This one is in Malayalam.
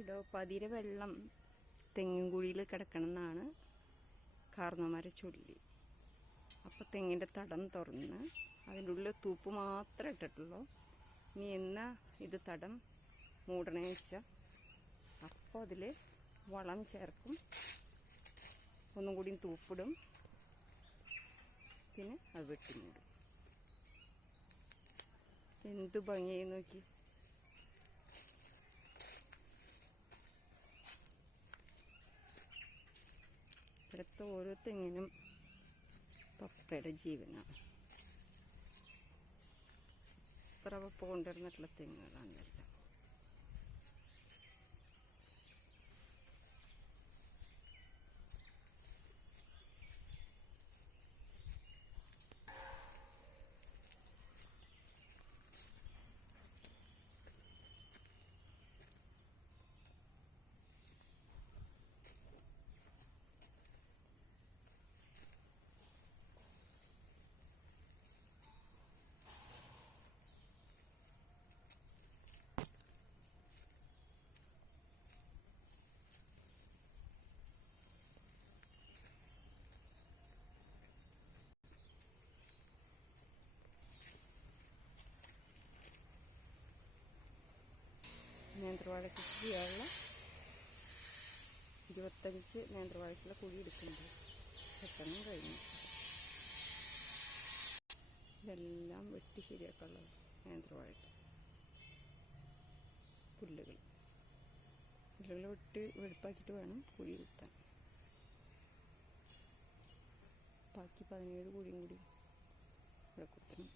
ഇടവപ്പാതിയിലെ വെള്ളം തെങ്ങിൻ കുഴിയിൽ കിടക്കണമെന്നാണ് കാർന്നോമാരെ ചൊല്ലി. അപ്പോൾ തെങ്ങിൻ്റെ തടം തുറന്ന് അതിൻ്റെ ഉള്ളിൽ തൂപ്പ് മാത്രമേ ഇട്ടിട്ടുള്ളൂ. ഇനി എന്നാ ഇത് തടം മൂടണേ വെച്ചാൽ അപ്പോൾ അതിൽ വളം ചേർക്കും, ഒന്നും കൂടി തൂപ്പിടും, പിന്നെ അത് വെട്ടി മൂടും. എന്ത് ഭംഗിയായി നോക്കി. ഇവിടുത്തെ ഓരോ തെങ്ങിനും പപ്പയുടെ ജീവനാണ്. ഇത്ര പപ്പ കൊണ്ടുവരുന്നിട്ടുള്ള തെങ്ങുകളാണ്. നേന്ത്രവാഴ കൃഷി ചെയ്യാനുള്ള 25 നേന്ത്രവാഴക്കുള്ള കുഴി എടുക്കുന്നുണ്ട്. പെട്ടെന്ന് കഴിഞ്ഞു. ഇതെല്ലാം വെട്ടി ശരിയാക്കാനുള്ള നേന്ത്രവാഴയ്ക്ക് പുല്ലുകൾ വെട്ടി വെടുപ്പാക്കിയിട്ട് വേണം കുഴി കുത്താൻ. ബാക്കി 17 കുഴിയും കൂടി ഇവിടെ കുത്തണം.